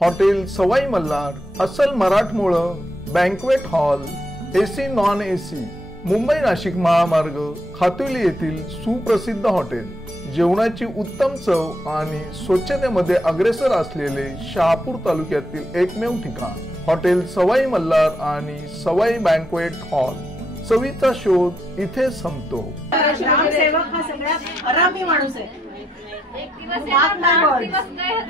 Hotel Sawai Malhar अस्सल मराठमोळं banquet hall AC non AC Mumbai Nashik महामार्ग खातुली येथील सुप्रसिद्ध हॉटेल जेवणाची उत्तम चव आणि स्वच्छतेमध्ये अग्रेसर असलेले शहापूर तालुक्यातील एकमेव ठिकाण हॉटेल सवाई मल्हार आणि सवाई बँक्वेट हॉल चवीचा शोध इथे संपतो। ग्रामसेवक हा सगळ्यात आरामी माणूस आहे।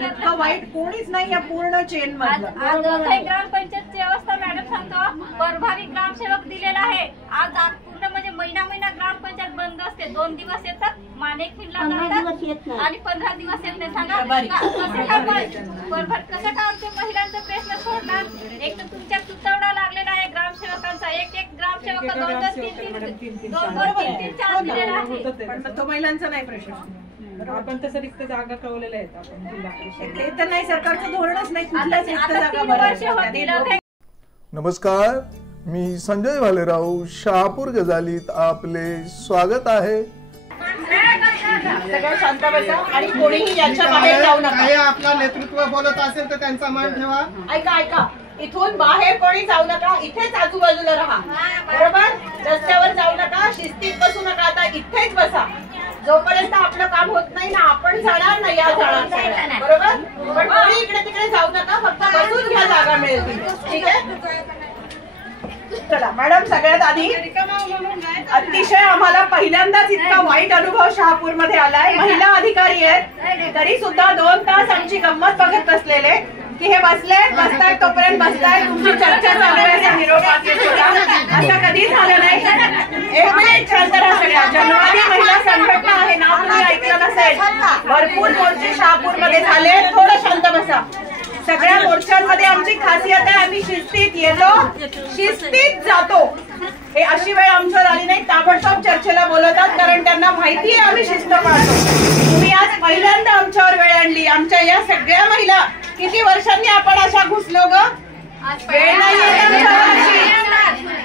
इतकं वाईट कोणीच नाही या पूर्ण चेन मध्ये। ग्रामपंचायतची व्यवस्था मॅडम सांगतो प्रभावी ग्रामसेवक दिलेला आहे। आज पूर्ण म्हणजे महिना ग्रामपंचायत बंद असते, 2 दिवस येतात मानेक फिरला आणि 15 दिवस येत नाही। सांगा कसं का आमच्या महिलांचा प्रश्न सोडणार? एक तर तुमच्या तुटवडा लागलेला आहे ग्रामसेवकांचा, एक ग्रामसेवक 2-3 पण तो महिलांचा नाही प्रश्न। आपण तसं रिक्त जागा कळवलेल्या आहेत आपण जिल्हा परिषद ते तर नाही, सरकारचं धोरणच नाही कुठल्याच रिक्त जागा भरायच्या। नमस्कार, मी संजय भालेराव शहापूर गजालीत आपले स्वागत आहे। सगळं शांत बसा आणि कोणीही याच्या बाहेर जाऊ नका। आपला नेतृत्व बोलत असेल तर त्यांचा मान ठेवा। ऐका इथून बाहेर कोणी जाऊ नका, इथेच आजूबाजूला राहा, बरोबर? रस्त्यावर जाऊ नका, शिस्तीत बसू नका, आता इथेच बसा। जोपर्यंत आपलं काम होत नाही ना आपण जाणार नाही, या जाणार बरोबर? पण कोणी इकडे तिकडे जाऊ नका, फक्त बसून घ्या, जागा मिळेल, ठीक आहे? चला मॅडम, सगळ्यात आधी अतिशय आम्हाला पहिल्यांदाच इतका वाईट अनुभव शहापूर मध्ये आलाय। महिला अधिकारी आहेत तरी सुद्धा 2 तास आमची गंमत बघत बसलेले की हे बसताय तोपर्यंत बसताय, तुमची चर्चा चालू आहे, निरोप असं कधी झालं नाही। एक मिनिट शांत राहा सगळ्या। जनवादी महिला संघटना आहे ना, तुम्ही ऐकलं नसेल, भरपूर मोर्चे शहापूर मध्ये झाले, थोडं शांत बसा। सगळ्या मोर्चांमध्ये आमची खासियत आहे, आम्ही शिस्तीत येतो, शिस्तीत जातो। हे अशी वेळ आमच्यावर आली नाही, ताबडतोब चर्चेला बोलवतात, कारण त्यांना माहिती आहे आम्ही शिस्त पाळतो। तुम्ही आज पहिल्यांदा आमच्यावर वेळ आणली। आमच्या या सगळ्या महिला किती वर्षांनी आपण अशा घुसलो ग? वेळ नाही,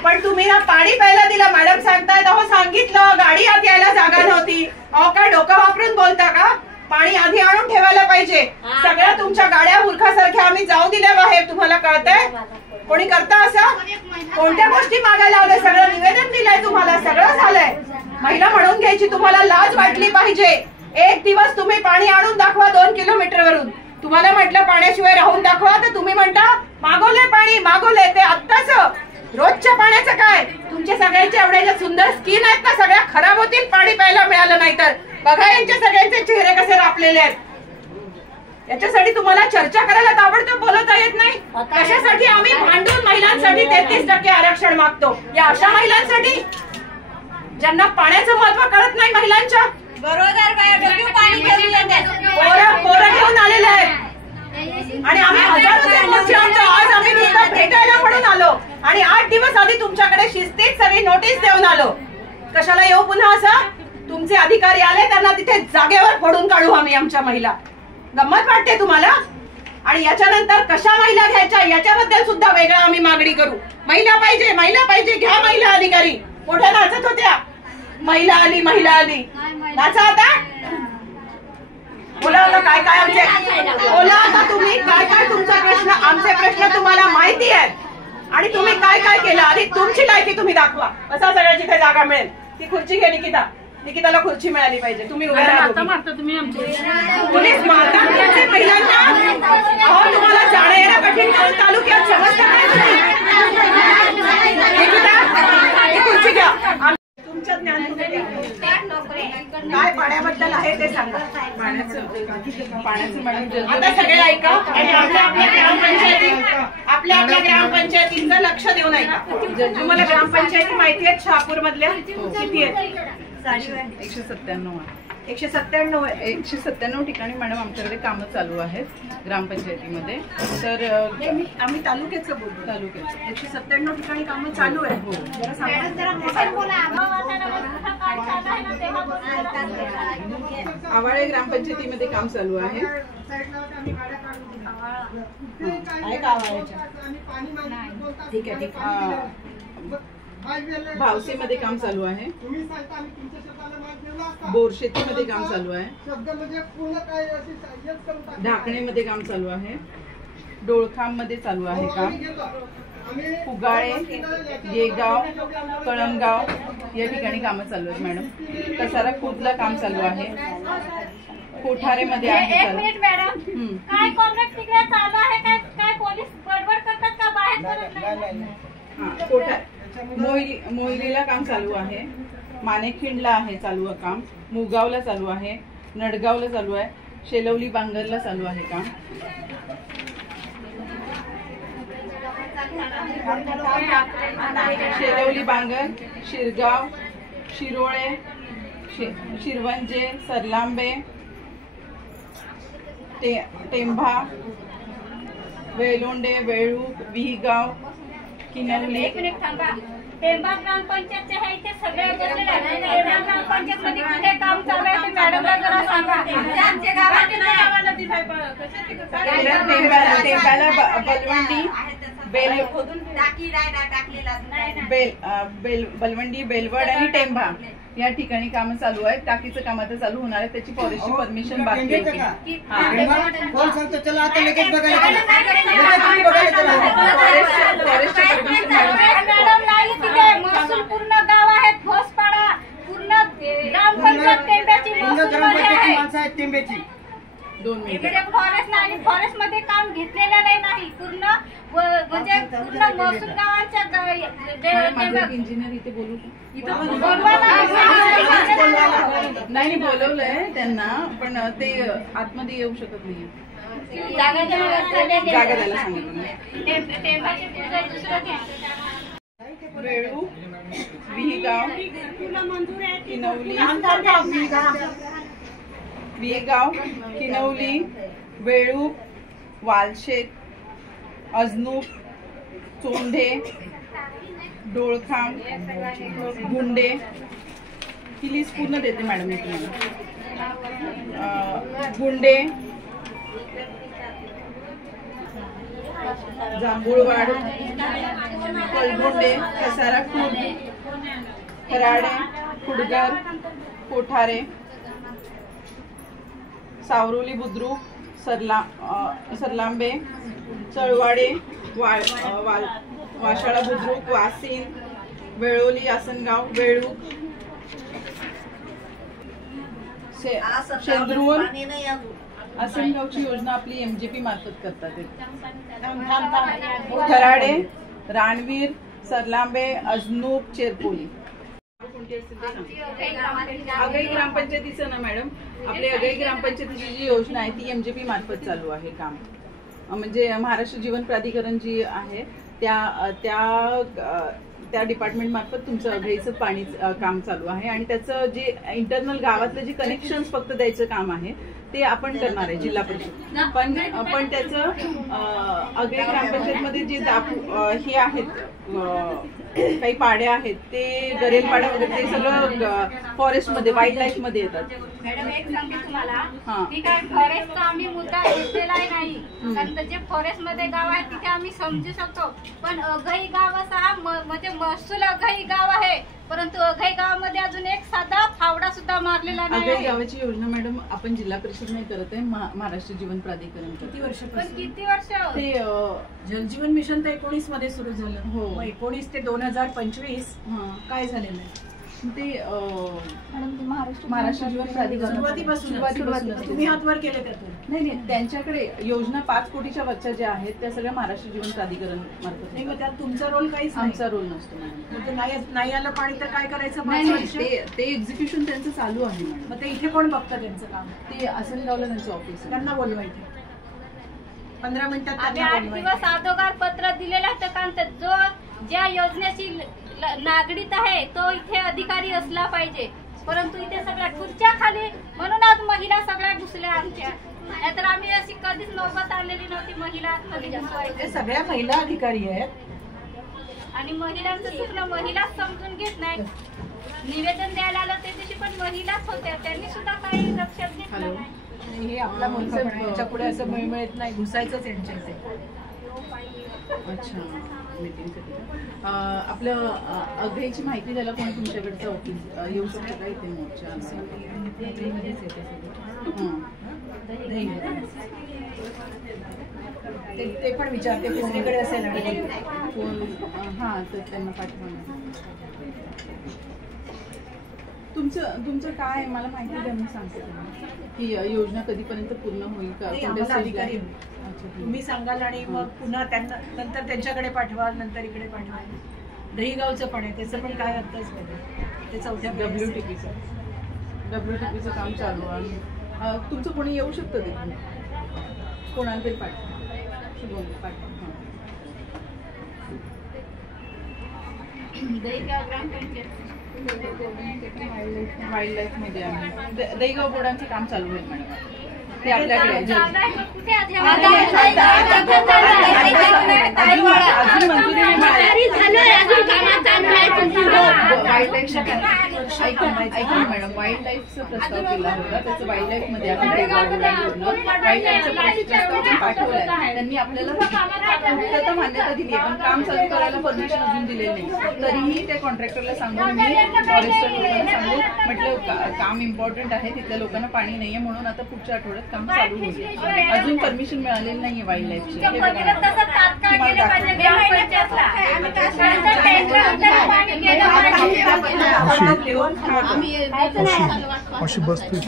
पण तुम्ही ना पाणी प्यायला दिलं। मॅडम सांगतायत अहो सांगितलं, गाडी आत यायला जागा नव्हती। अहो काय डोकं वापरून बोलता का? पाणी आधी आणून ठेवायला पाहिजे। सगळ्या तुमच्या गाड्या मूर्खासारख्या आम्ही जाऊ दिल्या बाहेर, तुम्हाला कळतंय? कोणी करता असं? कोणत्या गोष्टी मागायला लावल्या? सगळं निवेदन दिलंय तुम्हाला, सगळं झालंय। महिला म्हणून घ्यायची, तुम्हाला लाज वाटली पाहिजे। एक दिवस तुम्ही पाणी आणून दाखवा 2 किलोमीटरवरून। तुम्हाला म्हटलं पाण्याशिवाय राहून दाखवा, तर तुम्ही म्हणता मागवलंय पाणी, मागवलंय। ते आत्ताच रोजच्या पाण्याचं काय? तुमच्या सगळ्यांच्या एवढ्या सुंदर स्किन आहेत ना, सगळ्या खराब होतील पाणी प्यायला मिळालं नाही तर। बघा यांच्या सगळ्यांचे चेहरे कसे रापलेले आहेत। याच्यासाठी तुम्हाला चर्चा करायला ताबडतोब बोलवता येत नाही? कशासाठी? आम्ही भांडून महिलांसाठी 33% आरक्षण मागतो। या अशा महिलांसाठी ज्यांना पाण्याचं महत्व कळत नाही महिलांच्या, पोरं घेऊन आलेले आहेत आणि आम्ही हजारोचे मोर्चे आणतो। आज आम्ही नुसतं भेटायला म्हणून आलो आणि 8 दिवस आधी तुमच्याकडे शिस्तीत सगळी नोटीस देऊन आलो। कशाला येऊ पुन्हा असं? तुमचे अधिकारी आले, त्यांना तिथे जागेवर फोडून काढू आम्ही आमच्या महिला। गंमत वाटते तुम्हाला? आणि याच्यानंतर कशा महिला घ्यायच्या याच्याबद्दल सुद्धा वेगळं आम्ही मागणी करू। महिला पाहिजे, महिला पाहिजे, घ्या महिला अधिकारी। मोठ्या नाचत होत्या, महिला आली, महिला आली, नाचा आता। बोला काय काय आमचे, बोला आता तुम्ही काय तुमचा प्रश्न, आमचे प्रश्न तुम्हाला माहिती आहेत आणि तुम्ही काय केलं आधी तुमची लायकी तुम्ही दाखवा। असा सगळ्या जिथे जागा मिळेल ती खुर्ची घे निकिताला खुर्ची मिळाली पाहिजे। तुम्ही उभे राहा, पोलीस मारतात महिलांना। अहो तुम्हाला जाणं येणं कठीण करून तालुक्यात समजतं काय? खुर्ची घ्या। तुमचं ज्ञान काय पाण्याबद्दल आहे ते सांगा। पाण्याचं आता सगळे ऐका आणि आपल्या ग्रामपंचायतीचं लक्ष देऊन ऐका। तुम्हाला ग्रामपंचायती माहिती आहेत शहापूर मधल्या किती आहेत? 197 ठिकाणी मॅडम आमच्याकडे कामं चालू आहेत ग्रामपंचायतीमध्ये। तर आम्ही तालुक्याचं बोलतो, तालुक्याचं 197 ठिकाणी कामं चालू आहे। आवाळे ग्रामपंचायतीमध्ये काम चालू आहे। ठीक आहे, भावसेमध्ये काम चालू आहे, बोरशेतीमध्ये काम चालू आहे, ढाकणेमध्ये काम चालू आहे, डोळखाम मध्ये चालू आहे काम. फुगाळे, येगाव, कळमगाव या ठिकाणी कामं चालू आहेत मॅडम. कसारा खुर्दला काम चालू आहे. कोठारे मध्ये आहे. एक मिनिट मॅडम, काय कॉन्ट्रॅक्ट तिकडे चालू आहे? काय पोलीस गडबड करतात का बाहेर करत नाही? कोठार मोहिलीला काम चालू आहे. मानेखिंडला आहे चालू काम. मुगावला चालू आहे. नडगावला चालू आहे. शेलवली बांगरला चालू आहे काम. शेलवली बांगर, शिरगाव, शिरोळे, शिरवंजे, सरलांबे, टेंभा, वेलोंडे, वेळूक, विहीगाव, किनवली. एक मिनिट थांबा. टेंभा ग्रामपंचायतचे आहे इथे सगळे बसलेले आहेत. टेंभा ग्रामपंचायत मध्ये कुठे काम चालू आहे ते मॅडमला जरा सांगा. आमच्या गावात टेंब्याला बलवंडी, बेलवड आणि टेंभा या ठिकाणी कामं चालू आहेत. टाकीचं काम आता चालू होणार आहे. त्याची फॉरेस्टची परमिशन बाकी आहे. महसूल पूर्ण गाव आहेत. भोसपाडा पूर्ण ग्रामपंचायत टेंब्याची 2 मिनिट. फॉरेस्ट नाही. फॉरेस्ट मध्ये काम घेतलेलं नाही. पूर्ण म्हणजे पूर्ण महसूल गावांच्या इंजिनियर इथे बोलू नाही बोलवलंय त्यांना, पण ते आतमध्ये येऊ शकत नाही. जागा द्यायला सांगितलं. वेळू, विहीगाव, किनवली, विहीगाव, किनवली, वेळू, वालशेत, अजनूक, चोंढे, डोळखाम, गुंडे. ही लिस्ट पूर्ण देते मॅडम मी तुम्हाला. गुंडे, जांभूळवाड, कलगुंडे, कसारा खुर्द, खराडे, खुडगर, कोठारे, सावरोली बुद्रुक, सरलांबे, चळवाडे, वाशाळा बुद्रुक, वासीन, वेळोली, आसनगाव, वेळूक, शेंद्रुवल. आसनगावची योजना आपली MJP मार्फत करतात. खराडे, रानवीर, सरलांबे, अजनूक, चेरपोली. अगई ग्रामपंचायतीचं ना मॅडम, आपली अगई ग्रामपंचायतीची जी योजना आहे ती MJP मार्फत चालू आहे काम. म्हणजे महाराष्ट्र जीवन प्राधिकरण जी आहे त्या डिपार्टमेंट मार्फत तुमचं अगईचं पाणी काम चालू आहे. आणि त्याचं जे इंटरनल गावातलं जे कनेक्शन फक्त द्यायचं काम आहे ते आपण करणार आहे जिल्हा परिषद. पण त्याचं अगई ग्रामपंचायतमध्ये जे हे आहेत काही पाड्या आहेत ते गरेलपाड्या वगैरे ते सगळं फॉरेस्ट मध्ये वाईल्ड लाईफ मध्ये येतात. मॅडम एक सांगते तुम्हाला, ठीक आहे, फॉरेस्टचा आम्ही मुद्दा घेतलेला नाही. कारण जे फॉरेस्ट मध्ये गाव आहे तिथे आम्ही समजू शकतो. पण अघई गाव असा म्हणजे महसूल अघई गाव आहे, परंतु अघई गावामध्ये अजून एक साधा फावडा सुद्धा मारलेला नाही. अघई गावाची योजना मॅडम आपण जिल्हा परिषद नाही करत आहे, महाराष्ट्र जीवन प्राधिकरण. किती वर्ष ते जलजीवन मिशन तर 19 मध्ये सुरू झालं. हो, 19 ते 2025 काय झालेलं आहे ते महाराष्ट्र जीवन प्राधिकरण सुरुवातीपासून तुम्ही हातवर केले त्यातून. नाही, त्यांच्याकडे योजना 5 कोटीच्या वरच्या ज्या आहेत त्या सगळ्या महाराष्ट्र जीवन प्राधिकरण मार्फत. नाही, मग त्यात तुमचा रोल काहीच आमचा रोल नसतो. नाही आलं पाणी तर काय करायचं? ते एक्झिक्युशन त्यांचं चालू आहे. मग ते इथे कोण बघतं त्यांचं काम? ते आसनगावला त्यांचं ऑफिस. त्यांना बोलवायचं 15 मिनिटात. आम्ही 8 दिवस अगोदर पत्र दिलेलं आहे. कारण जो ज्या योजनेची नागरिक आहे तो इथे अधिकारी असला पाहिजे, परंतु इथे सगळ्या खुर्च्या खाली. म्हणून आज महिला सगळ्या घुसल्या आमच्या. नाहीतर आम्ही अशी कधीच नौबत आलेली नव्हती. महिला कधी घुसवायच्या. सगळ्या महिला अधिकारी आहेत आणि महिलांचं चुकलं महिलाच समजून घेत नाही. निवेदन द्यायला आलं त्या दिवशी पण महिलाच होत्या, त्यांनी सुद्धा काही लक्षात घेतलं नाही. हे आपला मूर्खपणा आहे. याच्या पुढे असं मिळत नाही, घुसायचंच यांच्या इथे. अच्छा, आपलं अघईची माहिती द्यायला कोणी तुमच्याकडचं ऑफिस येऊ शकतं का इथे मोर्चा? ते पण विचारते दुसरीकडे असेल आणि हा तर त्यांना पाठवा. तुमचं काय मला माहिती द्या, मी सांगते तुम्हाला की योजना कधीपर्यंत पूर्ण होईल का? तुम्ही सांगाल आणि मग पुन्हा त्यांना नंतर त्यांच्याकडे पाठवाल, नंतर इकडे पाठवाल. दहीगावचं पण आहे, त्याचं पण काय अर्थच नाही. ते चौथ्या WTPचं काम चालू आहे. तुमचं कोणी येऊ शकतं ते, कोणाला तरी पाठवा. वाईल्ड लाईफ मध्ये आम्ही दहीगाव बोर्डांचं काम चालू आहे मॅडम. ते आपल्याकडे मॅडम वाईल्ड लाईफचा प्रस्ताव केला होता, त्याचं वाईल्ड लाईफ मध्ये आपण वाईल्ड लाईफचा पाठवलाय. त्यांनी आपल्याला पूर्तता मान्यता दिली आहे, पण काम चालू करायला परमिशन अजून दिलेली नाही. तरीही त्या कॉन्ट्रॅक्टरला सांगून मी फॉरेस्टर लोकांना सांगून म्हटलं काम इम्पॉर्टंट आहे, तिथल्या लोकांना पाणी नाहीये म्हणून आता पुढच्या आठवड्यात काम चालू होईल. अजून परमिशन मिळालेली नाहीये वाईल्ड लाईफची. अशी बसते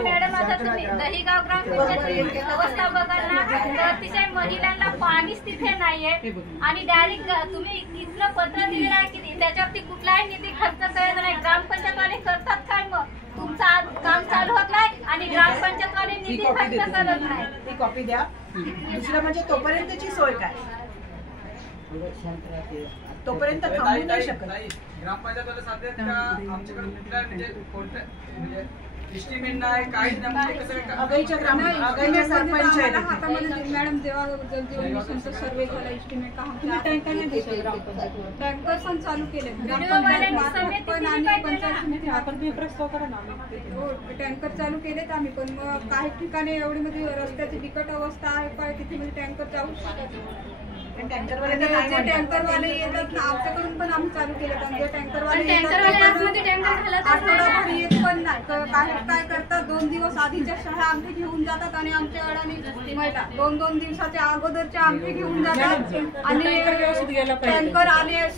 मॅडम आता तुम्ही दहीगाव ग्रामपंचायत अवस्था बघाल ना, तर अतिशय महिलांना पाणीच तिथे नाहीये आणि डायरेक्ट तुम्ही इथलं पत्र दिलेलं आहे की त्याच्यावरती कुठलाही निधी खर्च करायचा नाही. ग्रामपंचायतवाले करतात काय मग? तुमचं काम चालू होत नाही आणि ग्रामपंचायतवाले निधी खर्च करत नाही. ती कॉपी द्या. दुसरं म्हणजे तोपर्यंतची सोय काय? तोपर्यंत थांबू नाही शकत. ग्रामपंचायत साध्यात का आमच्याकडे कुठल्या म्हणजे कोणत्या म्हणजे एस्टिमेट नाही काय नाही, कसं अगईच्या सरपंच आहे हातामध्ये मॅडम जेव्हा जलजीवन मिशनचा सर्वे झाला एस्टिमेट का तुम्ही टँकर नाही देतो ग्रामपंचायत टँकर पण चालू केले ग्रामपंचायत पण आणि पंचायत समिती आपण तुम्ही प्रस्ताव करा ना. टँकर चालू केलेत आम्ही, पण मग काही ठिकाणी एवढी मध्ये रस्त्याची बिकट अवस्था आहे काय तिथे म्हणजे टँकर जाऊ शकत. टँकरवाले येतात ना आमच्याकडून पण आम्ही चालू केले. टँकरवाले आठवडाभर येत पण नाही. काय करतात 2 दिवस आधीच्या शाळा आमचे घेऊन जातात आणि आमच्या अडाणी महिला 2-2 दिवसाच्या अगोदरच्या आमचे घेऊन जातात आणि टँकर आले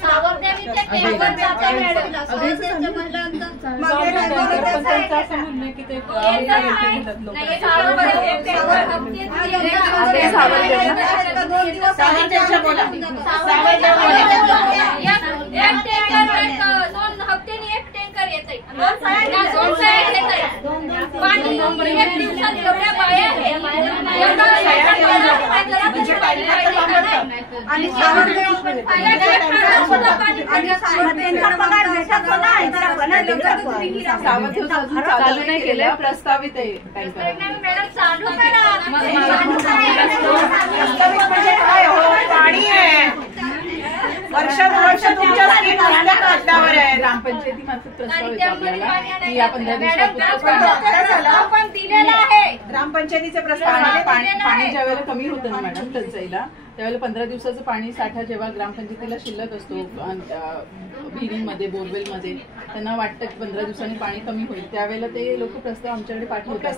चालू नाही केलं, प्रस्तावित आहे पाणी आहे वर्ष तुमच्या रस्त्यावर आहे. ग्रामपंचायती मार्फत प्रस्ताव येतो आपल्याला की या 15 दिवसात पण दिलेला आहे. ग्रामपंचायतीचे प्रस्ताव पाणी ज्या वेळेला कमी होतं ना मॅडम टंचाईला, त्यावेळेला 15 दिवसाचं पाणी साठा जेव्हा ग्रामपंचायतीला शिल्लक असतो विहिरींमध्ये बोरवेलमध्ये, त्यांना वाटतं की 15 दिवसांनी पाणी कमी होईल, त्यावेळेला ते लोक प्रस्ताव आमच्याकडे पाठवतात.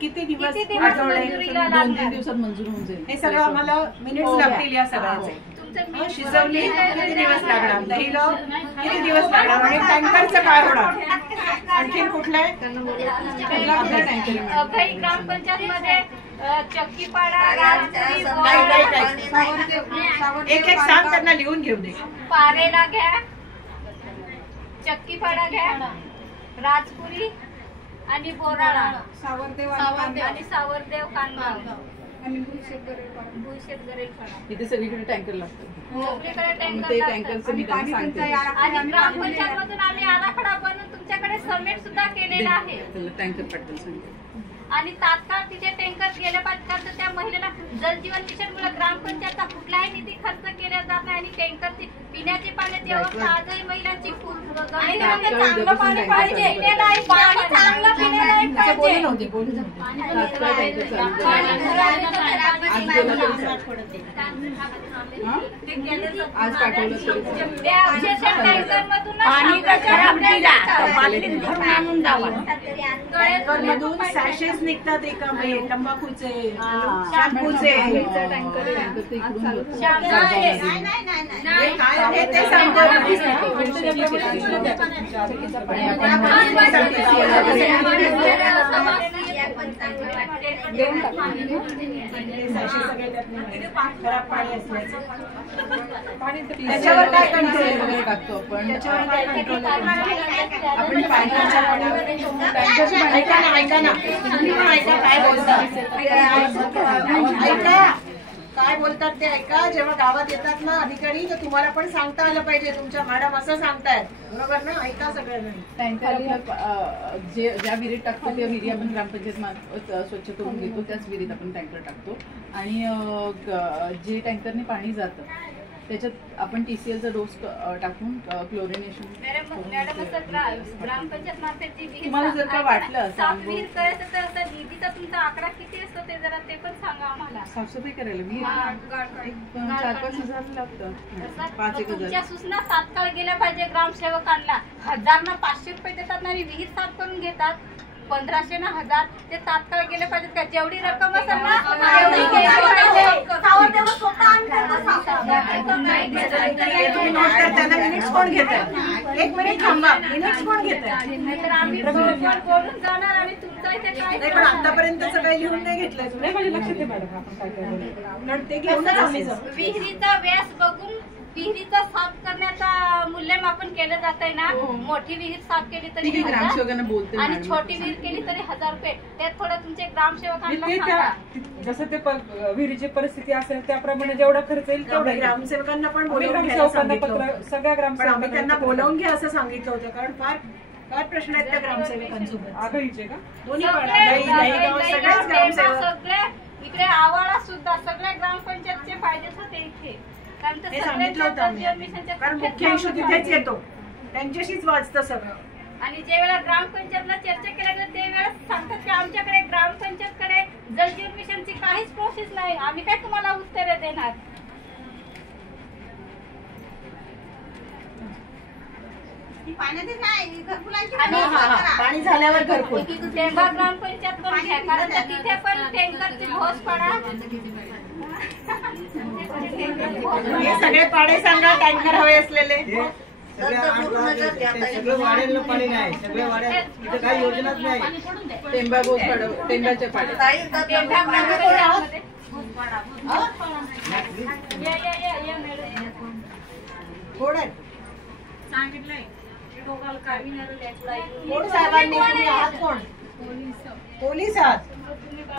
किती दिवस 2-3 दिवसात मंजूर होऊन जाईल. हे सगळं आम्हाला मिनिट्स लागतील या सगळ्यांचे. शिजवली किती दिवस लागणार, दहीला किती दिवस लागणार आणि टँकरचं काय होणार, आणखीन कुठलं ग्रामपंचायत मध्ये चक्कीपाडा एक सांग त्यांना लिहून घेऊ दे. पारेला घ्या, चक्कीपाडा घ्या, राजपुरी आणि बोराळा, सावरदेव आणि सावरदेव कानगाव आणि भुईशेत गरेलपाडा. इथे सगळीकडे टँकर लागतो. सगळीकडे टँकरचं मी त्यांना सांगते. आणि ग्रामपंचायत मधून आम्ही आराखडा बनवून तुमच्याकडे सबमिट सुद्धा केलेला आहे. टँकर पाठवून सांगते. आणि तात्काळ तिथे टँकर गेले पाहिजे. कारण त्या महिलेला जलजीवन मिशन मुळे ग्रामपंचायतचा कुठलाही निधी खर्च केला जात नाही आणि टँकरची पिण्याची पाण्याची व्यवस्था आजही महिलांची चांगलं पाणी पाहिजे. पाणी चांगलं पिण्यालायक पाहिजे. आज पाठवलं टँकरमधून सॅशेस निघतात एका तंबाखूचे, शॅम्पूचे. काय आहे ते सांगतो. खराब पाणी असल्याचं त्याच्यावर काय कंट्रोल वगैरे टाकतो आपण. त्याच्यावर काय कंट्रोल आपण टँकरच्या पाण्यावर ऐका ना तुम्ही पण ऐका काय बोलतात. ऐका काय बोलतात ते ऐका. जेव्हा गावात येतात ना अधिकारी तर तुम्हाला पण सांगता आलं पाहिजे. तुमच्या मॅडम असं सांगतायत बरोबर ना. ऐका सगळ्यांना. टँकर ज्या विहिरीत टाकतो त्या विहिरी आपण ग्रामपंचायत स्वच्छ करून घेतो. त्याच विहिरीत आपण टँकर टाकतो आणि जे टँकरने पाणी जातं त्याच्यात आपण TCLचा डोस टाकून क्लोरिनेशन. मॅडम ग्रामपंचायत मार्फत जी तुम्हाला जर का वाटलं विहीर करायचं तर निधीचा तुमचा आकडा किती असतो ते जरा ते पण सांगा आम्हाला. साफसफाई करायला मी 4-5 हजार लागतं. 5-1 हजार. तुमच्या सूचना तात्काळ गेल्या पाहिजे. ग्रामसेवकांना 1000 ना 500 रुपये देतात आणि विहीर साफ करून घेतात. 1500 ना 1000 ते तात्काळ गेले पाहिजेत का. जेवढी रक्कम असेल ना त्यांना मिनिट्स कोण घेतात. 1 मिनिट थांबा. मिनिट्स कोण घेतात. नाहीतर आम्ही बोलून जाणार आणि तुमचं इथे काय. पण आतापर्यंतचं काही लिहून नाही घेतलंय तुम्ही. माझ्या लक्षात आहे मॅडम आपण काय काय ते घेऊनच आम्ही विहिरीचा व्यास बघून विहिरीचा साफ करण्याचा मूल्यमापन केलं जात आहे ना. मोठी विहीर साफ केली तरी 1000 बोलते आणि छोटी विहीर केली तरी 1000 रुपये. ते थोडं तुमचे ग्रामसेवकांना जसं ते विहिरीची परिस्थिती असेल त्याप्रमाणे जेवढा खर्च येईल तेवढा. ग्रामसेवकांना पण सगळ्या ग्रामसेवकांना त्यांना बोलावून घ्या असं सांगितलं होतं. कारण फार प्रश्न आहेत त्या ग्रामसेवकांसोबत. आघाडीचे का दोन्ही सगळेच ग्रामसेवक सगळे इकडे आवाळा सुद्धा सगळ्या ग्रामपंचायतचे फायदेच होते इथे. हे सांगितलं होतं आम्ही. कारण मुख्य इशू तिथेच येतो. त्यांच्याशीच वाचतं सगळं. आणि जे वेळा ग्रामपंचायतला चर्चा केल्या जाते ते वेळेस सांगतात की आमच्याकडे ग्रामपंचायतकडे जलजीवन मिशनची काहीच प्रोसेस नाही. आम्ही काय तुम्हाला उत्तरे देणार. पाणी झाल्यावर घरकुल. टेंबा ग्रामपंचायत पण घ्या कारण तिथे पण टँकरची भोस पडा. हे सगळे पाडे सांगा टँकर हवे असलेले. सगळं वाड्याला पाणी नाही. सगळ्या वाड्यात इथे काही योजनाच नाही. टेंबा बोस टेंबाच्या पाड्या कोण आहे. सांगितलंय कोण साहेबांनी. तुम्ही आहात कोण. पोलीस आहात.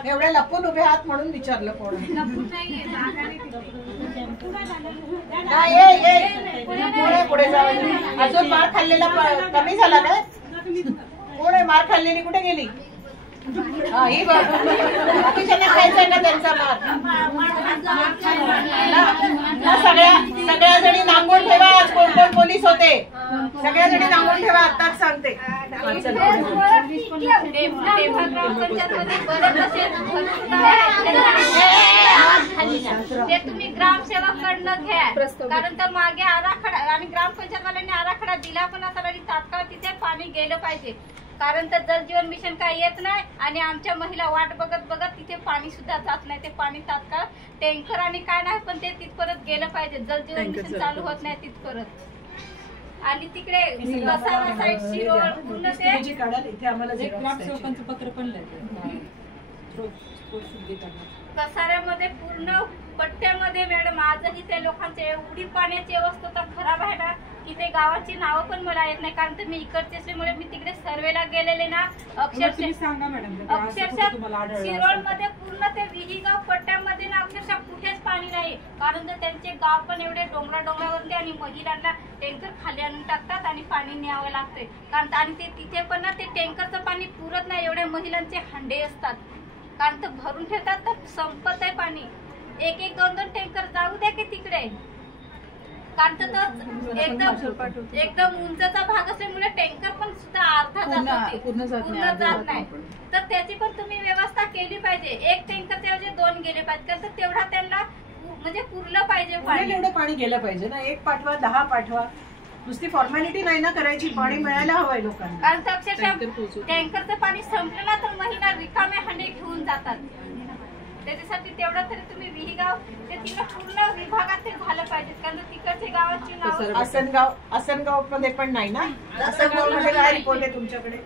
एवढे लपून उभे आहात म्हणून विचारलं कोण. पुढे जाऊन अजून मार खाल्लेला कमी झाला काय. कोण आहे मार खाल्लेली कुठे गेली. ही बाकीच्यांना खायचंय का त्यांचा मार. सगळ्या जणी नांगून ठेवा. आज कोण कोण पोलीस होते सगळ्या जणी नांगून ठेवा. आताच सांगते. ते तुम्ही ग्रामसेवकांकडनं घ्या. कारण तर मागे आराखडा आणि ग्रामपंचायतवाल्यांनी आराखडा दिला पण असा आणि तात्काळ तिथे पाणी गेलं पाहिजे. कारण तर जलजीवन मिशन काय येत नाही आणि आमच्या महिला वाट बघत तिथे पाणी सुद्धा जात नाही. ते पाणी तात्काळ टँकर आणि काय नाही पण ते तिथपर्यंत गेलं पाहिजे. जलजीवन मिशन चालू होत नाही तिथपर्यंत. आणि तिकडे कसारा साईड शिरोळ पूर्ण ते ग्रामसेवकांचं पत्र पण कसाऱ्यामध्ये पूर्ण पट्ट्यामध्ये मॅडम आजही त्या लोकांची एवढी पाण्याची अवस्था तर खराब आहे ना की ते गावाची नावं पण मला येत नाही, कारण मी इकडचे असल्यामुळे मी तिकडे सर्वेला गेलेले ना, अक्षरशः शिरोळ मध्ये पूर्ण ते विहीगाव पट्ट्यामध्ये ना अक्षरशः कुठेच पाणी नाही, कारण त्यांचे गाव पण एवढे डोंगरावरती आणि महिलांना टँकर खाली आणून टाकतात आणि पाणी न्यावं लागते, कारण आणि ते तिथे पण ना ते टँकरचं पाणी पुरत नाही, एवढ्या महिलांचे हांडे असतात, कारण ते भरून ठेवतात तर संपत आहे पाणी, एक एक दोन दोन टँकर जाऊ द्या की तिकडे, कारण तर एकदम उंचचा भाग असल्यामुळे टँकर पण सुद्धा अर्धा पूर्ण जात नाही, तर त्याची पण तुम्ही व्यवस्था केली पाहिजे, एक टँकरच्या ऐवजी 2 गेले पाहिजे, कारण तर तेवढा त्यांना म्हणजे पुरलं पाहिजे पाणी, एवढं पाणी गेलं पाहिजे ना, 1 पाठवा 10 पाठवा, नुसती फॉर्मॅलिटी नाही ना करायची, पाणी मिळायला हवंय लोकांना, कारण तर अक्षरशः टँकरचं पाणी संपलं ना तर महिला रिकामे हांडे घेऊन जातात, त्याच्यासाठी तेवढं तरी तुम्ही विहीगाव ते तिकडे पूर्ण विभागात ते झालं पाहिजे, कारण तिकडचे गावाची नाव आसनगाव मध्ये पण नाही ना, आसनगाव मध्ये काय रिपोर्ट आहे तुमच्याकडे?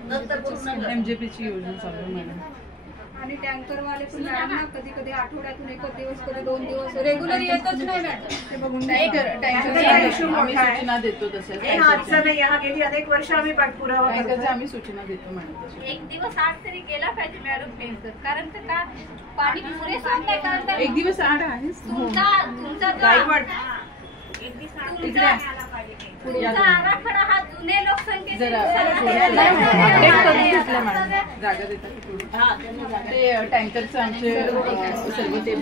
एमजेपीची योजना चालू आहे मॅडम, आणि टँकरवाले पण मॅडम ना कधी कधी आठवड्यातून 1 दिवस कधी 2 दिवस रेग्युलर येतच नाही मॅडम, ते बघून सूचना देतो तसं, आजचा नाही, हा गेली अनेक वर्ष आम्ही पाठपुरावा करतो, आम्ही सूचना देतो मॅडम, 1 दिवस आठ तरी गेला पाहिजे मॅडम टँकर, कारण तर का पाणी पुरेसं नाही, कारण तर 1 दिवस आड आहे तुमचा आराखडा हा जुने लोकसंख्येचे जागा देतात ते टँकरचं आमचे सर्व ते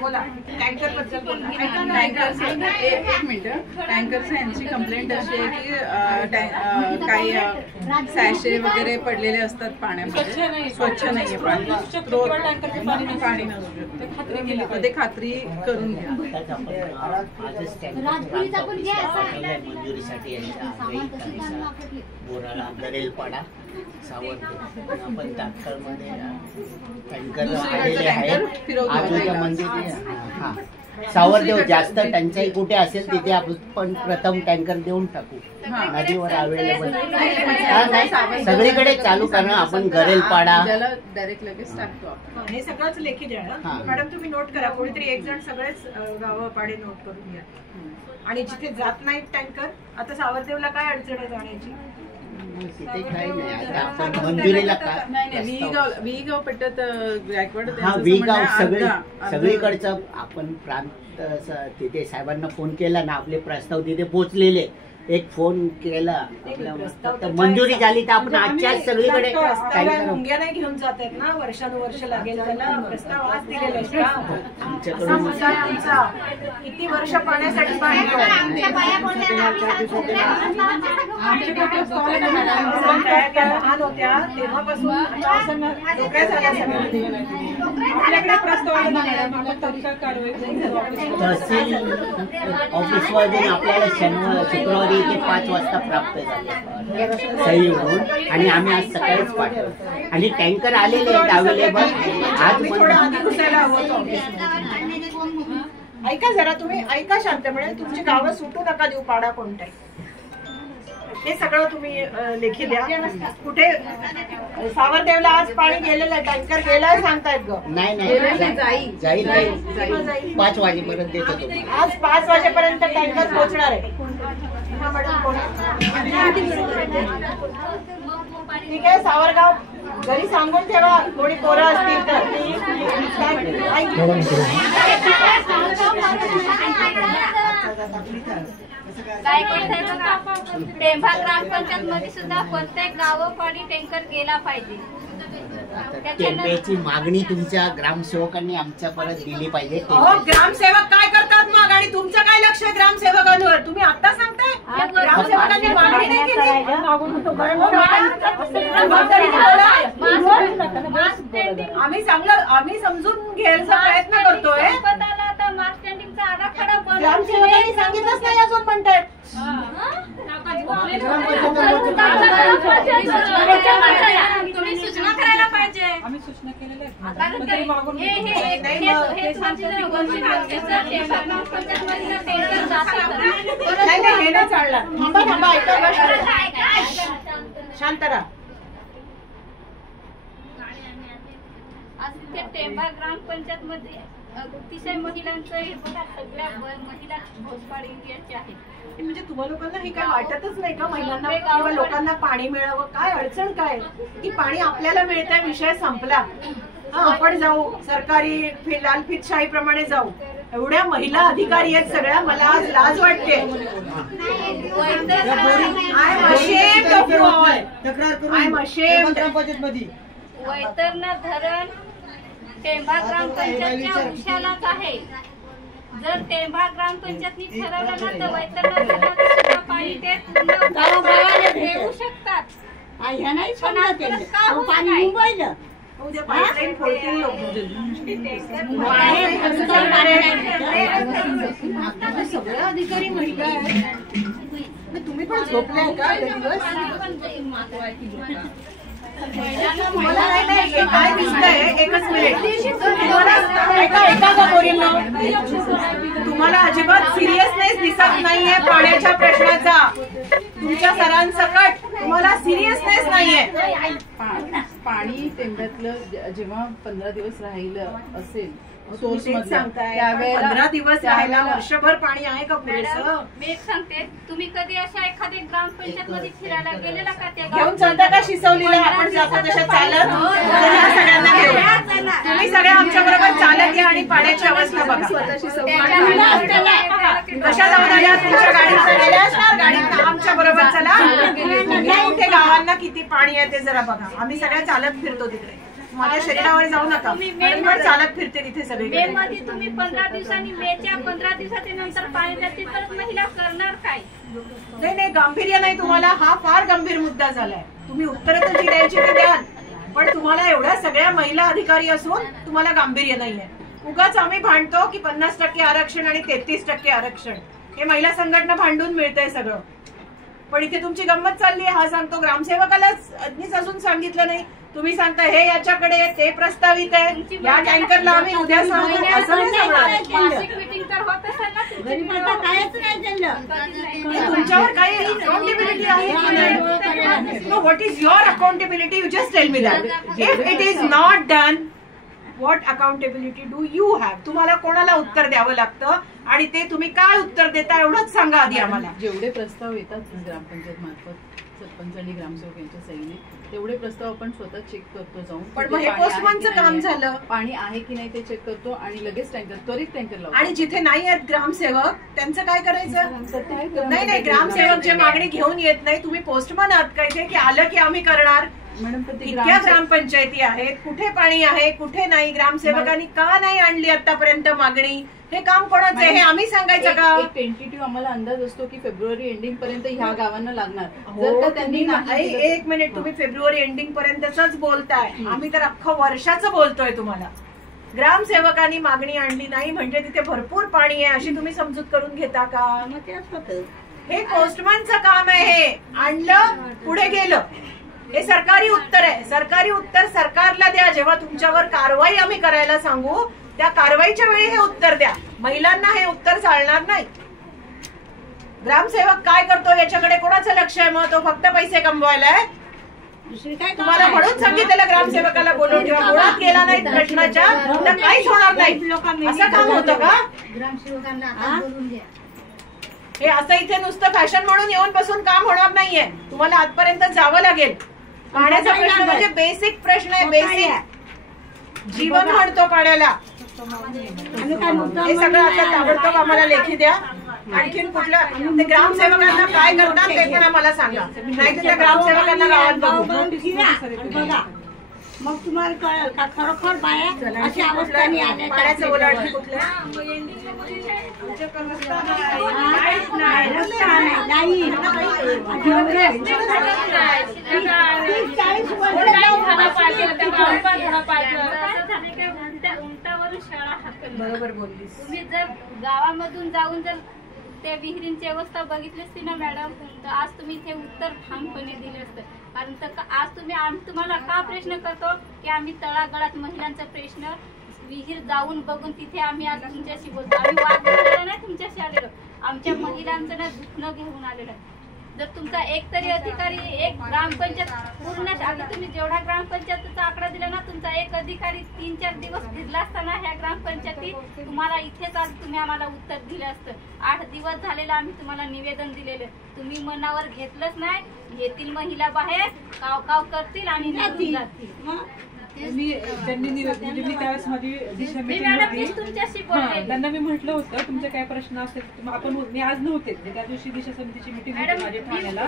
बोला टँकर बद्दल बोला. एक मिनिट, टँकरचं यांची कंप्लेंट अशी आहे की काही सॅशे वगैरे पडलेले असतात पाण्यामध्ये, स्वच्छ नाहीये पाणी, पाणी नसतं, ते खात्री करून घ्या. मंजुरीसाठी बोराळा गरेलपाडा सावंत आपण तात्काळमध्ये टँकर आलेले आहेत आजूच्या मंदिर हा सावरदेव जास्त टंचाई कुठे असेल तिथे आपण प्रथम टँकर देऊन टाकू, नदीवर अवेलेबल सगळीकडे चालू करणं आपण गरेलपाडा डायरेक्ट लगेच टाकतो. हे सगळंच लेखी द्या मॅडम, तुम्ही नोट करा, कोणीतरी एक जण सगळेच गावं पाडे नोट करून घ्या. आणि जिथे जात नाहीत टँकर, आता सावरदेवला काय अडचण आहे जाण्याची? तिथे काही नाही, आता आपण मंजुरीला विहीगाव पट्ट्यात गायकवाड हा विहीगाव सगळीकडचं आपण प्रांत तिथे साहेबांना फोन केला ना, आपले प्रस्ताव तिथे पोहोचलेले, एक फोन केला तर मंजुरी झाली तर आपण आजच्याच सगळीकडे मुंग्या नाही घेऊन जात आहेत ना, वर्षानुवर्ष लागेल त्याला, प्रस्ताव आज दिलेला आमचा किती वर्ष पाण्यासाठी लहान होत्या तेव्हापासून आपल्याकडे प्रस्ताव तहसील ऑफिसमधून आपल्याला शुक्रवारी ते 5 वाजता प्राप्त झाले सही होऊन, आणि आम्ही आज सकाळीच पाठवतो आणि टँकर आलेले आहेत अवेलेबल. आज ऐका जरा, तुम्ही ऐका शांतपणे, तुमची गावं सुटू नका देऊ, पाडा कोणताही, हे सगळं तुम्ही लेखी द्या. कुठे सावरदेवला आज पाणी गेलेलं आहे, टँकर गेलाय सांगतायत ग? नाही जाईल 5 वाजेपर्यंत देतो तुम्ही. आज 5 वाजेपर्यंत टँकर पोहोचणार आहे. ठीक आहे, सावरगाव घरी सांगून ठेवा, कोणी पोरं असतील तर. टेंभा ग्रामपंचायत मध्ये सुद्धा प्रत्येक गावोपाडी टँकर गेला पाहिजे. टेम्पेची मागणी तुमच्या ग्रामसेवकांनी आमच्या परत दिली पाहिजे. ग्रामसेवक काय करतात मग, आणि तुमचं काय लक्ष आहे ग्रामसेवकांवर? तुम्ही आता सांगताय ग्रामसेवकांनी मागणी नाही केली. आम्ही समजून घ्यायचा प्रयत्न करतोय. ग्रामसेवकांनी सांगितलंच नाही अजून म्हणतायत. तुम्ही सूचना करायला पाहिजे. आम्ही सूचना केलेल्या शांत राहा. आज ते टेंबा ग्रामपंचायत मध्ये अतिशय महिलांचं हे बघा, सगळ्या महिला घोषपाड एरियाचे आहेत. म्हणजे तुम्हा लोकांना हे काय वाटतच नाही का महिलांना किंवा लोकांना पाणी मिळावं? काय अडचण काय की पाणी आपल्याला मिळतंय, विषय संपला. आपण जाऊ सरकारी लाल फितशाही प्रमाणे जाऊ. एवढ्या महिला अधिकारी आहेत सगळ्या, मला आज लाज वाटते. I am ashamed of you all. I am ashamed. Vaitarna धरण टेंबा ग्रामपंचायतच्या उशालाच आहे. जर टेंबा ग्रामपंचायतनी ठरवलं ना तर वैतरणा धरणाचं सुद्धा पाणी ते पूर्ण देऊ शकतात. पण आजपर्यंत का होत नाही? उद्या पाईपलाईन फोडतील लोक. सगळ्या अधिकारी महिला आहेत. तुम्ही पण झोपलाय का दिवस? मला नाही काय दिसतंय. एकच मिनिट. तुम्हाला अजिबात सिरियसनेस दिसत नाहीये पाण्याच्या प्रश्नाचा. तुमच्या सरांसकट तुम्हाला सिरियसनेस नाहीये. पाणी टेंब्यातलं जेव्हा 15 दिवस राहिलं असेल सोर्स सांगताय 15 दिवस राहायला वर्षभर पाणी आहे का पुरेसं? मी एक सांगते, तुम्ही कधी अशा एखाद्या ग्रामपंचायत मध्ये फिरायला गेलेला का? त्या घेऊन चालता का शिसवलीला? आपण जातो तशा चालत सगळ्यांना घेऊन. तुम्ही सगळे आमच्या बरोबर चालत या आणि पाण्याची अवस्था बघा. कशा जाऊन आल्या? तुमच्या गाडीत गेल्या असणार. गाडीत आमच्या बरोबर चला. कुठे गावांना किती पाणी आहे ते जरा बघा. आम्ही सगळ्या चालत फिरतो तिकडे. माझ्या शरीरावर जाऊ नका. मी चालत फिरते तिथे सगळे. मे मध्ये तुम्ही 15 दिवसांनी मेच्या 15 दिवसाच्या नंतर पाणी देतील तर महिला करणार काय? नाही गांभीर्य नाही तुम्हाला. हा फार गंभीर मुद्दा झालाय. तुम्ही उत्तर तर जी द्यायची ते द्याल, पण तुम्हाला एवढ्या सगळ्या महिला अधिकारी असून तुम्हाला गांभीर्य नाहीये. उगाच आम्ही भांडतो की 50% आरक्षण आणि 33% आरक्षण. हे महिला संघटना भांडून मिळतंय सगळं. पण इथे तुमची गंमत चालली आहे. हा सांगतो ग्रामसेवकालाच अजून सांगितलं नाही. तुम्ही सांगता हे याच्याकडे ते प्रस्तावित आहे, या टँकरला आम्ही उद्या सांगू. असं नाही मासिक मीटिंग तर होत असेल ना तुमच्यावर काही अकाउंटेबिलिटी आहे की नाही? No, what is your accountability? You just tell me that. If it is not done, what accountability do you have? तुम्हाला कोणाला उत्तर द्यावं लागतं आणि ते तुम्ही काय उत्तर देता एवढंच सांगा आधी आम्हाला. जेवढे प्रस्ताव येतात ग्रामपंचायत मार्फत सरपंच आणि ग्रामसेवक यांच्या सहीने, तेवढे प्रस्ताव आपण स्वतः चेक करतो जाऊन. पण हे पोस्टमनचं काम झालं. पाणी आहे की नाही ते चेक करतो आणि लगेच त्वरित टँकर लावतो. आणि जिथे नाही आहेत ग्रामसेवक त्यांचं काय करायचं? नाही ग्रामसेवक जे मागणी घेऊन येत नाही, तुम्ही पोस्टमन आहात का इथे की आलं की आम्ही करणार? इतक्या ग्रामपंचायती आहेत, कुठे पाणी आहे कुठे नाही? ग्रामसेवकांनी का नाही आणली आतापर्यंत मागणी? हे काम कोणाचं आहे हे आम्ही सांगायचं का? एक टेंटेटिव्ह आम्हाला अंदाज असतो की फेब्रुवारी एंडिंग पर्यंत ह्या गावांना लागणार. जर का त्यांनी एक मिनिट, तुम्ही फेब्रुवारी एंडिंग पर्यंतच बोलताय. आम्ही तर अख्खं वर्षाचं बोलतोय तुम्हाला. ग्रामसेवकांनी मागणी आणली नाही म्हणजे तिथे भरपूर पाणी आहे अशी तुम्ही समजूत करून घेता का? हे पोस्टमनचं काम आहे. हे आणलं पुढे गेलं. हे सरकारी उत्तर आहे. सरकारी उत्तर सरकारला द्या. जेव्हा तुमच्यावर कारवाई आम्ही करायला सांगू त्या कारवाईच्या वेळी हे उत्तर द्या. महिलांना हे उत्तर चालणार नाही. ग्रामसेवक काय करतो याच्याकडे कोणाचं लक्ष आहे? मग तो फक्त पैसे कमवायला आहे. तुम्हाला म्हणून सांगितलेलं ग्रामसेवकाला बोलवून ठेवा. मुळात गेला नाही प्रश्नाच्या तर काहीच होणार नाही. असं काम होतं का? हे असं इथे नुसतं फॅशन म्हणून येऊन बसून काम होणार नाहीये. तुम्हाला आजपर्यंत जावं लागेल. पाण्याचा प्रश्न म्हणजे बेसिक प्रश्न आहे. बेसिक जीवन म्हणतो पाण्याला. हे सगळं आता ताबडतोब आम्हाला लेखी द्या. आणखीन कुठलं ते ग्रामसेवकांना काय करतात ते पण आम्हाला सांगा. नाही तर त्या ग्रामसेवकांना गावात बघू. मग तुम्हाला कळेल का खरोखर बाया अशी अवस्था आल्या. पाण्याचं बोला. आणखी कुठलं? उंटावरून शाळा हाकल. बरोबर बोललीस. तुम्ही जर गावामधून जाऊन जर त्या विहिरींची अवस्था बघितली असती ना मॅडम, तर आज तुम्ही इथे उत्तर ठामपणे दिले असतं. कारण तर आज आम्ही तुम्हाला का प्रश्न करतो की आम्ही तळागाळात महिलांचा प्रश्न विहीर जाऊन बघून तिथे आम्ही आज तुमच्याशी बोलतो. आम्ही वाद नाही तुमच्याशी आलेलो. आमच्या महिलांचं ना दुखणं घेऊन आलेलं. जर तुमचा एक तरी अधिकारी एक ग्रामपंचायत पूर्ण आता तुम्ही जेवढा ग्रामपंचायतचा आकडा दिला ना, तुमचा एक अधिकारी 3-4 दिवस फिरला असताना ह्या ग्रामपंचायतीत तुम्हाला इथेच आज तुम्ही आम्हाला उत्तर दिलं असतं. 8 दिवस झालेलं आम्ही तुम्हाला निवेदन दिलेलं, तुम्ही मनावर घेतलंच नाही. येतील महिला बाहेर काव काव करतील आणि निघून जातील. मी त्यावेळेस माझी दिशा त्यांना मी म्हटलं होतं तुमचे काय प्रश्न असतील आपण. मी आज नव्हते, त्या दिवशी दिशा समितीची मीटिंग होती माझ्या ठाण्याला,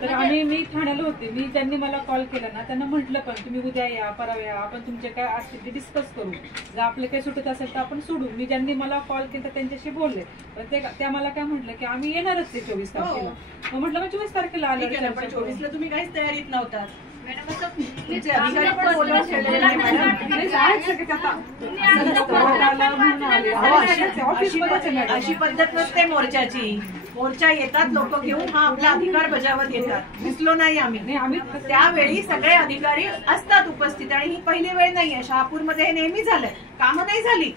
तर मी ठाण्याला होते. मी त्यांनी मला कॉल केला ना, त्यांना म्हटलं पण तुम्ही उद्या या परवा या, आपण तुमचे काय असतील ते डिस्कस करू, जर आपलं काही सुटत असेल तर आपण सोडू. मी ज्यांनी मला कॉल केला त्यांच्याशी बोलले, पण त्या मला काय म्हटलं की आम्ही येणारच ते 24 तारखेला. मग म्हटलं मग 24 तारखेला आलं. 24ला तुम्ही काहीच तयारीत नव्हतात. अशी पद्धत नसते मोर्चाची. मोर्चा येतात लोक घेऊन, हा आपला अधिकार बजावत येतात. दिसलो नाही आम्ही त्यावेळी सगळे अधिकारी असतात उपस्थित, आणि ही पहिली वेळ नाहीये. शहापूरमध्ये हे नेहमी झालंय. कामं नाही झाली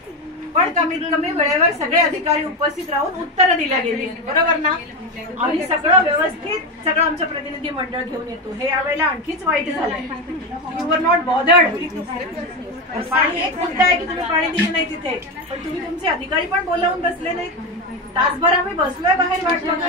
पण कमीत कमी वेळेवर सगळे अधिकारी उपस्थित राहून उत्तरं दिल्या गेली, बरोबर ना. आम्ही सगळं व्यवस्थित सगळं आमचं प्रतिनिधी मंडळ घेऊन येतो. हे यावेळेला आणखीच वाईट झालं. You were not bothered. पाणी एक मुद्दा आहे की तुम्ही पाणी दिले नाही तिथे, पण तुम्ही तुमचे अधिकारी पण बोलावून बसले नाहीत. तासभर आम्ही बसलोय बाहेर वाट बघत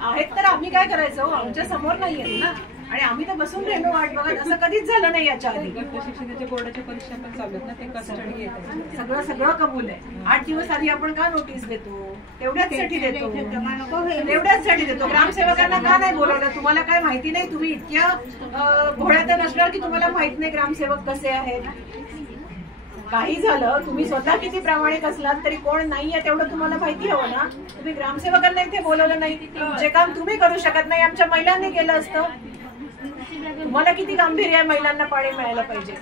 आहेत, तर आम्ही काय करायचं. आमच्या समोर नाहीये ना, आणि आम्ही तर बसून राहिलो वाट बघत. असं कधीच झालं नाही याच्या आधी. प्रशिक्षणाच्या बोर्डाच्या परीक्षा पण चालू आहेत ना, ते कस्टडी येतात. सगळं कबूल आहे. 8 दिवस आधी आपण का नोटीस देतो? तेवढ्याचसाठी देतो. ग्रामसेवकांना का नाही बोलवलं? तुम्हाला काय माहिती नाही? तुम्ही इतक्या घोड्यात नसणार की तुम्हाला माहित नाही ग्रामसेवक कसे आहेत? काही झालं, तुम्ही स्वतः किती प्रामाणिक असलात तरी कोण नाहीये तेवढं तुम्हाला माहिती हवं ना. तुम्ही ग्रामसेवकांना इथे बोलवलं नाही. जे काम तुम्ही करू शकत नाही आमच्या महिलांनी केलं असतं. तुम्हाला किती गांभीर्य आहे महिलांना पाणी मिळायला पाहिजे.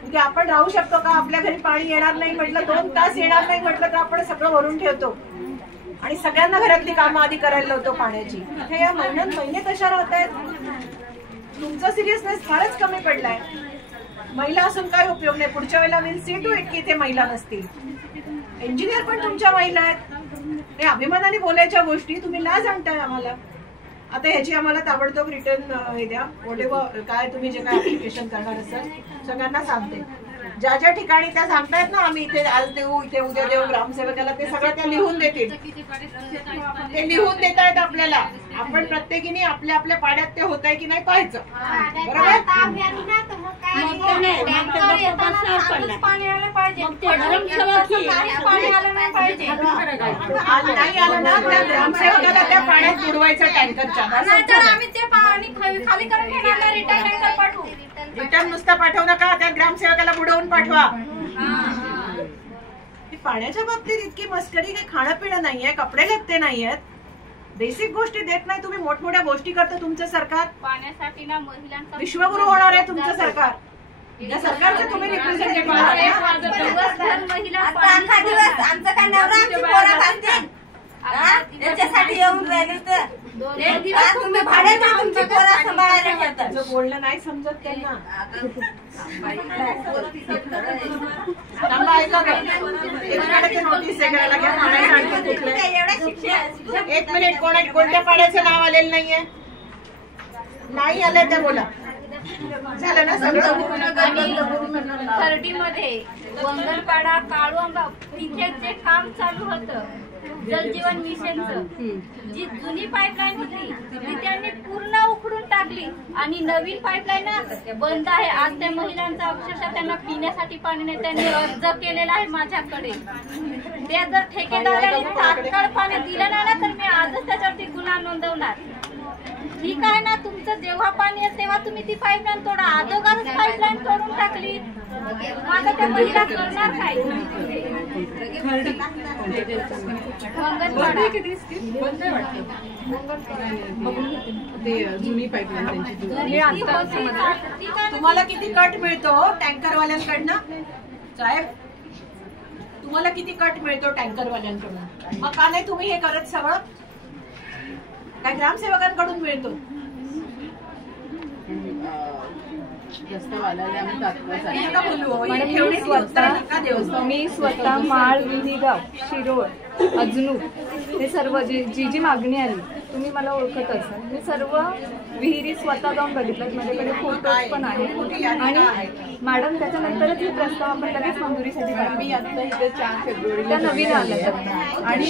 म्हणजे आपण राहू शकतो का? आपल्या घरी पाणी येणार नाही म्हटलं, 2 तास येणार नाही म्हटलं तर आपण सगळं भरून ठेवतो आणि सगळ्यांना घरातली कामं आधी करायला लावतो पाण्याची. इथे या महिने कशा राहत आहेत? तुमचा सिरियसनेस फारच कमी पडलाय. महिला असून काय उपयोग नाही. पुढच्या वेळेला विल सी टू इट की इथे महिला नसतील. इंजिनियर पण तुमच्या महिला आहेत. हे अभिमानाने बोलायच्या गोष्टी तुम्ही लाज आणताय आम्हाला. आता ह्याची आम्हाला ताबडतोब रिटर्न हे द्या. वॉटेवर काय तुम्ही जे काय ऍप्लिकेशन करणार असाल सगळ्यांना सांगते. ज्या ज्या ठिकाणी त्या सांगतायत ना आम्ही इथे आज देऊ, इथे उद्या देऊ ग्रामसेवकाला, ते सगळं त्या लिहून देतील. ते लिहून देत आहेत आपल्याला. आपण प्रत्येकीने आपल्या आपल्या पाड्यात ते होत आहे की नाही पाहायचं, बरोबर. नाही आलं ना त्या ग्रामसेवकाला त्या पाण्यात बुडवायचं टँकरच्या. रिटर्न नुसतं पाठवू नका, त्या ग्रामसेवकाला बुडवून पाठवा. पाण्याच्या बाबतीत इतकी मस्करी काही खाणं पिणं नाहीये, कपडे लत्ते नाहीयेत, बेसिक गोष्टी देत नाही. तुम्ही मोठमोठ्या गोष्टी करता तुमचं सरकार. पाण्यासाठी ना महिलांचा विश्वगुरु होणार आहे तुमचं सरकार. या सरकारचे तुम्ही रिप्रेझेंटेटिव्ह आहात. आमचं काय नवरा आमची पोरं घालतील त्याच्यासाठी येऊन राहिले तर तुम्ही भाड्याने तुमची पोरं सांभाळायला घेतात. जो बोलणं नाही समजत त्यांना. नोटीस करायला घ्या. एक मिनिट, कोणत्या पाण्याचं नाव आलेलं नाहीये? नाही आलं तर बोला. झालं ना सगळं. 30 मध्ये वंगणपाडा काळूआंबा तिथे जे काम चालू होतं जलजीवन मिशनचं, जी जुनी पाईपलाईन होती ती त्यांनी पूर्ण उखडून टाकली आणि नवीन पाईपलाईन बंद आहे. आज त्या महिलांचा अक्षरशः त्यांना पिण्यासाठी पाणी नाही. त्यांनी अर्ज केलेला आहे माझ्याकडे. त्या जर ठेकेदाराने तात्काळ पाणी दिलं नाही ना तर मी आजच त्याच्यावरती गुन्हा नोंदवणार. ठीक आहे ना, तुमचं जेव्हा पाणी येईल तेव्हा तुम्ही ती पाईपलाईन तोडा. अगोदरच पाईपलाईन तोडून टाकली. माझा त्या महिला करणार काय? तुम्हाला किती कट मिळतो टँकरवाल्यांकडनं? साहेब तुम्हाला किती कट मिळतो टँकरवाल्यांकडून? मग का नाही तुम्ही हे करत? सगळं काय ग्रामसेवकांकडून मिळतो? मी स्वतः माळ विहिगाव शिरोळ अजनूक, हे सर्व जी मागणी आली तुम्ही मला ओळखत असाल. मी सर्व विहिरी स्वतः जाऊन बघितलं, माझ्याकडे फोटोज पण आहेत. आणि मॅडम त्याच्यानंतरच हे प्रस्ताव आपण लगेच मंजुरीसाठी मी आता इथे 4 फेब्रुवारीला नवीन आलं आणि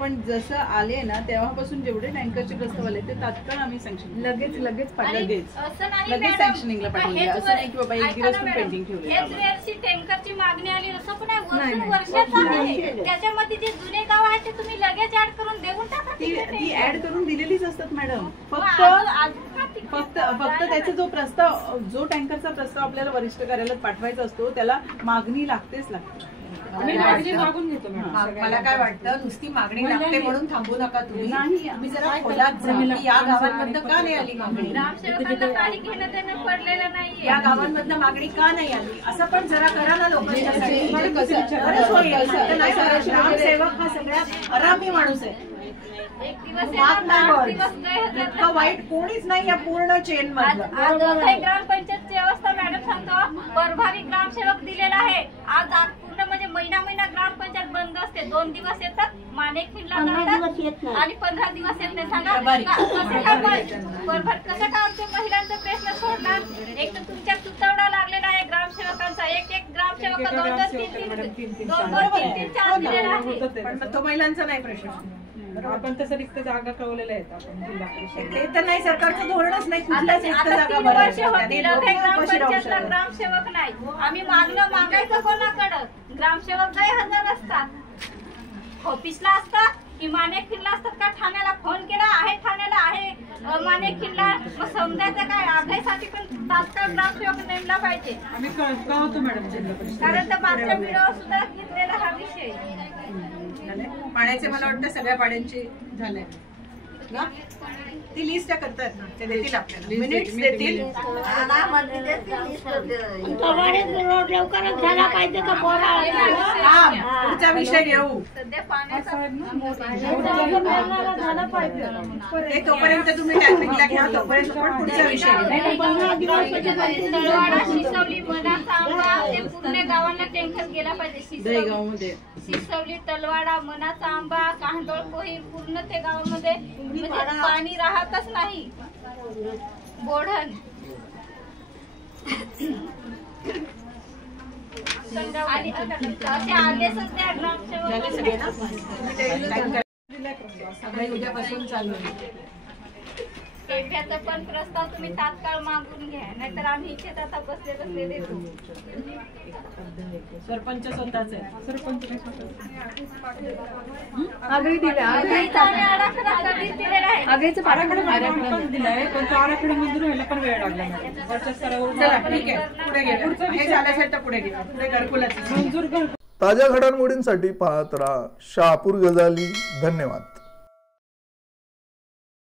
पण जसं आले ना तेव्हापासून जेवढे टँकरचे प्रस्ताव आले ते तात्काळ आम्ही सँक्शन लगेच सँक्शनिंगला पाठवले. असं नाही की बाबा एक दिवस पण पेंडिंग ठेवले. टँकरची मागणी आली असं पण वर्षाचं आहे. त्याच्यामध्ये जे जुने गाव आहेत ते तुम्ही लगेच ऍड करून देऊन टाका. ती ऍड करून दिलेलीच असतात मॅडम. फक्त त्याचा जो प्रस्ताव, जो टँकरचा प्रस्ताव आपल्याला वरिष्ठ कार्यालयात पाठवायचा असतो त्याला मागणी लागतेच लागते. मागून घेतो. मला काय वाटतं, नुसती मागणी लागते म्हणून थांबू नका तुम्ही. तुम्ही जरा खोलात जा की या गावांमधनं का नाही आली मागणी, काही घेणं देणं पडलेलं नाही. या गावांमधनं मागणी का नाही आली असं पण जरा करा ना लोकांच्यासाठी. ग्रामसेवक हा सगळ्यात आरामी माणूस आहे. एक दिवस इतकं वाईट कोणीच नाही या पूर्ण चेन मध्ये. ग्रामपंचायतची अवस्था मॅडम सांगतो, परभारी ग्रामसेवक दिलेला आहे. आज पूर्ण म्हणजे महिना ग्रामपंचायत बंद असते. 2 दिवस येतात, मानेक फिरला आणि 15 दिवस येत नाही. सांगा कसं का आमच्या महिलांचा प्रश्न सोडणार. एक तर तुमच्या तुतवडा लागलेला आहे ग्रामसेवकांचा. एक ग्रामसेवक 2-3 चार दिलेला आहे. पण तो महिलांचा नाही प्रश्न. आपण तसं रिक्त जागा कळवलेल्या आहेत आपण जिल्हा परिषद. ते तर नाही, सरकारचं धोरणच नाही. कुठल्याच रिक्त जागा ग्रामपंचायतला ग्रामसेवक नाही. आम्ही मागायचं कोणाकडं. ग्रामसेवक काही हजार असतात, ऑफिसला असतात की मानेक किल्ला असतात का ठाण्याला फोन केला आहे, ठाण्याला आहे मानेक किल्ला. मग समजायचं काय, आघाईसाठी पण तात्काळ ग्रामसेवक नेमला पाहिजे. आम्ही कळवतो मॅडम जिल्हा परिषद. कारण तर मागच्या व्हिडिओ सुद्धा घेतलेला हा विषय. पाण्याचे मला वाटतं सगळ्या पाड्यांची झालंय ना, ती लिस्ट करतायत ना, ते देतील आपल्याला, मिनिट्स देतील. पुढचा विषय घेऊ. तोपर्यंत तुम्ही टॅपिंगला घ्या, तोपर्यंत पण पुढचा विषय शिसवली मनाचा आंबा, ते पूर्ण गावांना टँकर गेला पाहिजे. शिसवली, तलवाडा, मनाचा आंबा, कांदोळ, कोही पूर्ण ते गावामध्ये म्हणजे पाणी राहतच नाही. बोढण आणि असे आले सध्या ग्रामसेवक सगळे उद्यापासून चालू आहे. टेंभ्याचा पण प्रस्ताव तुम्ही तात्काळ मागून घ्या, नाहीतर आम्ही इथे आता बसले देतो. सरपंच स्वतःच आहे. आगळी दिल्या, आराखडा दिलाय पण तो आराखडा मंजूर व्हायला पण वेळ लागला मॅडम. वरच्या स्तरावर ठीक आहे, पुढे गेलं हे झालं असेल तर पुढे गेलं. पुढे घरकुलाचं ताज्या घडामोडींसाठी पाहत राहा शहापूर गजाली. धन्यवाद.